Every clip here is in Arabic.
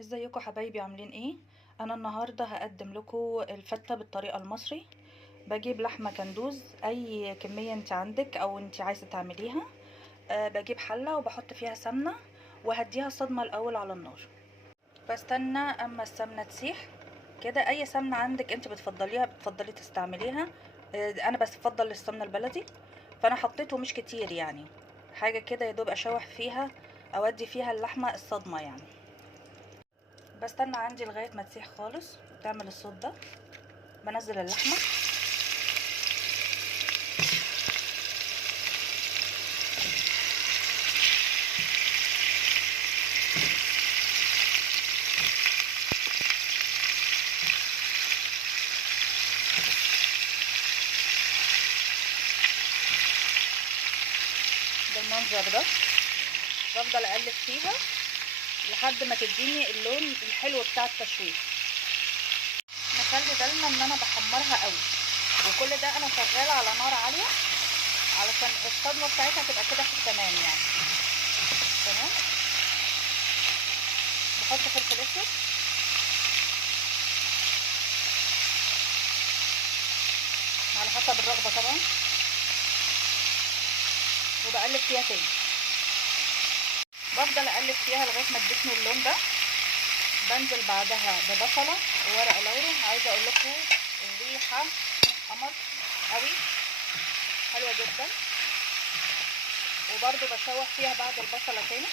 ازيكم حبايبي عاملين ايه؟ انا النهارده هقدم لكم الفته بالطريقه المصري. بجيب لحمه كندوز اي كميه انت عندك او انت عايزه تعمليها. بجيب حله وبحط فيها سمنه وهديها صدمه الاول على النار. بستنى اما السمنه تسيح كده. اي سمنه عندك انت بتفضليها بتفضلي تستعمليها. انا بس بفضل السمنه البلدي، فانا حطيته مش كتير يعني، حاجه كده يا دوب اشوح فيها اودي فيها اللحمه الصدمه يعني. بستنى عندي لغايه ما تسيح خالص وتعمل الصوت ده. بنزل اللحمه بالمنظر ده. بفضل اقلب فيها لحد ما تديني اللون الحلو بتاع التشويح. نخلي بالنا ان انا بحمرها قوي، وكل ده انا شغاله على نار عاليه علشان الصدمه بتاعتها تبقى كده في التمام يعني. تمام. بحط فلفل اسود، على حسب الرغبه طبعا، وبقلب فيها تاني. بفضل اقلب فيها لغايه ما ادتني اللون ده. بنزل بعدها ببصله وورق لورا. عايزه اقول لكم الريحه قمر قوي، حلوه جدا. وبرده بشوح فيها بعد البصله تاني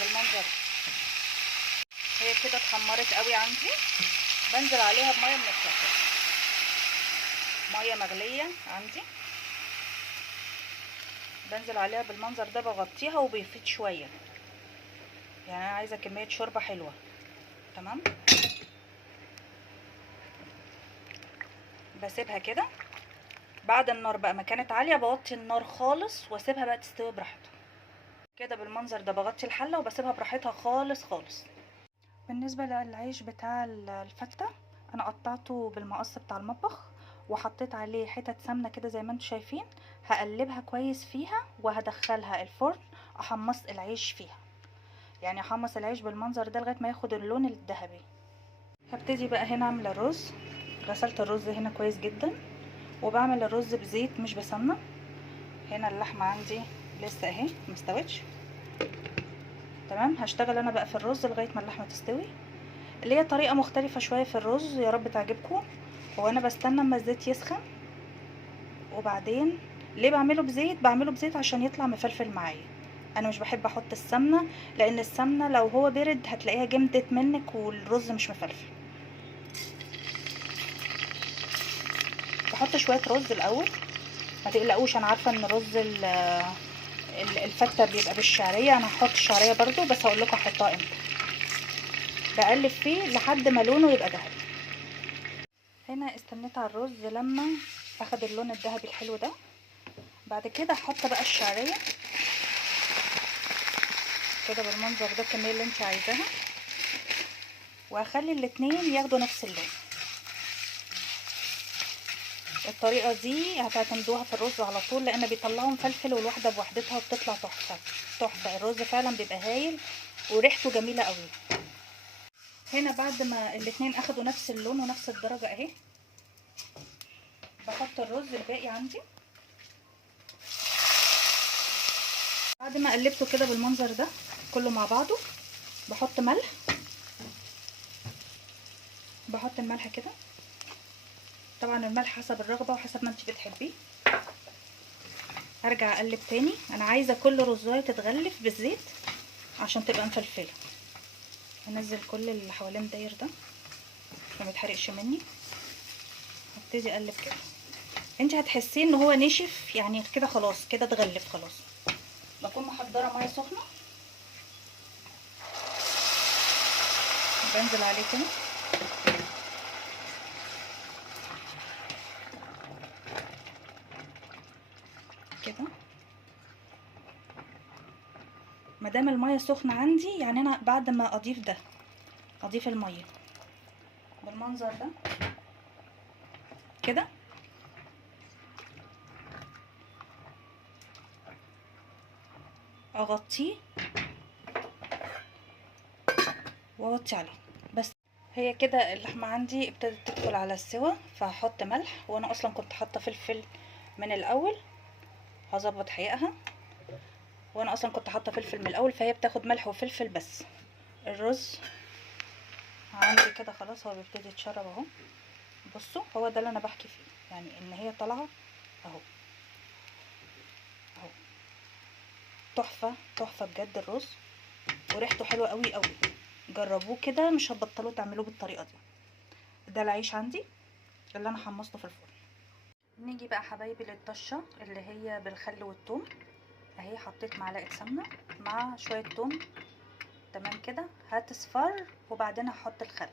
بالمنظر. هي كده اتحمرت قوي عندي. بنزل عليها بميه من الكتل، ميه مغليه عندي. بنزل عليها بالمنظر ده، بغطيها وبيفيض شويه يعني. انا عايزه كميه شوربه حلوه. تمام. بسيبها كده. بعد النار بقى ما كانت عاليه بوطي النار خالص واسيبها بقى تستوي براحتها كده بالمنظر ده. بغطي الحله وبسيبها براحتها خالص خالص. بالنسبه للعيش بتاع الفته، انا قطعته بالمقص بتاع المطبخ وحطيت عليه حتت سمنه كده زي ما انتم شايفين. هقلبها كويس فيها وهدخلها الفرن احمص العيش فيها، يعني احمص العيش بالمنظر ده لغايه ما ياخد اللون الذهبي. هبتدي بقى هنا اعمل الرز. غسلت الرز هنا كويس جدا، وبعمل الرز بزيت مش بسمنه. هنا اللحمه عندي لسه اهي مستوتش. تمام. هشتغل انا بقى في الرز لغايه ما اللحمه تستوي، اللي هي طريقه مختلفه شويه في الرز، يا رب تعجبكم. هو انا بستنى اما الزيت يسخن، وبعدين ليه بعمله بزيت؟ بعمله بزيت عشان يطلع مفلفل معايا. انا مش بحب احط السمنه، لان السمنه لو هو برد هتلاقيها جمدت منك والرز مش مفلفل. بحط شويه رز الاول، ما تقلقوش. انا عارفه ان الرز الفته بيبقى بالشعريه، انا هحط الشعريه برضو بس هقول لكم احطها امتى. بقلب فيه لحد ما لونه يبقى ذهبي. هنا استنيت على الرز لما اخد اللون الذهبي الحلو ده. بعد كده احط بقى الشعريه كده بالمنظر ده، الكميه اللي انت عايزاها، وهخلي الاتنين ياخدوا نفس اللون. الطريقه دي هتعتمدوها في الرز على طول، لان بيطلعوا مفلفل والواحده بوحدتها بتطلع تحفه تحفه. الرز فعلا بيبقى هايل وريحته جميله قوي. هنا بعد ما الاتنين اخدوا نفس اللون ونفس الدرجه اهي، بحط الرز الباقي عندي. بعد ما قلبته كده بالمنظر ده كله مع بعضه، بحط ملح. بحط الملح كده، طبعا الملح حسب الرغبه وحسب ما انت بتحبيه. ارجع اقلب تاني. انا عايزه كل رزايه تتغلف بالزيت عشان تبقى مفلفله. انزل كل اللي حوالين داير ده عشان ما يتحرقش مني. هبتدي اقلب كده. انت هتحسيه ان هو نشف يعني كده، خلاص كده اتغلف خلاص. بكون محضره ميه سخنه، بنزل عليه كده كده. مادام الميه سخنه عندي يعني، انا بعد ما اضيف ده اضيف الميه بالمنظر ده كده. اغطيه واوطي عليها بس. هي كده اللحمه عندي ابتدت تدخل على السوا، فهحط ملح، وانا اصلا كنت حاطه فلفل من الاول، هظبط حقيقها، وانا اصلا كنت حاطه فلفل من الاول، فهي بتاخد ملح وفلفل بس. الرز عندي كده خلاص هو بيبتدي يتشرب اهو. بصوا هو ده اللي انا بحكي فيه، يعني ان هي طالعه اهو اهو. تحفه تحفه بجد الرز، وريحته حلوه قوي قوي. جربوه كده مش هتبطلوا تعملوه بالطريقه دي. ده العيش عندي اللي انا حمصته في الفرن. نيجي بقى حبايبي للطشه اللي هي بالخل والثوم. اهي حطيت معلقه سمنه مع شويه ثوم، تمام كده. هتصفر وبعدين هحط الخل.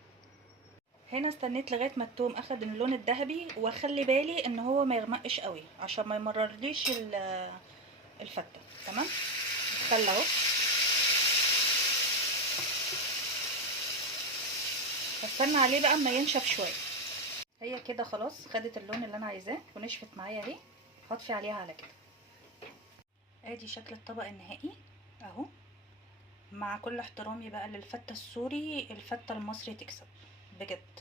هنا استنيت لغايه ما الثوم اخد اللون الذهبي، واخلي بالي ان هو ما يغمقش قوي عشان ما يمررليش الفته. تمام. الخل اهو، هستنى عليه بقى اما ينشف شويه. هي كده خلاص خدت اللون اللي انا عايزاه ونشفت معايا اهي. هطفي عليها على كده. ادي شكل الطبق النهائي اهو. مع كل احترامي بقى للفته السوري، الفته المصري تكسب بجد.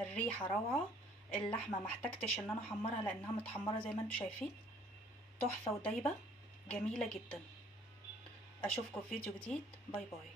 الريحه روعه، اللحمه ما احتجتش ان انا احمرها لانها متحمره زي ما انتم شايفين. تحفه ودايبه، جميله جدا. اشوفكم في فيديو جديد. باي باي.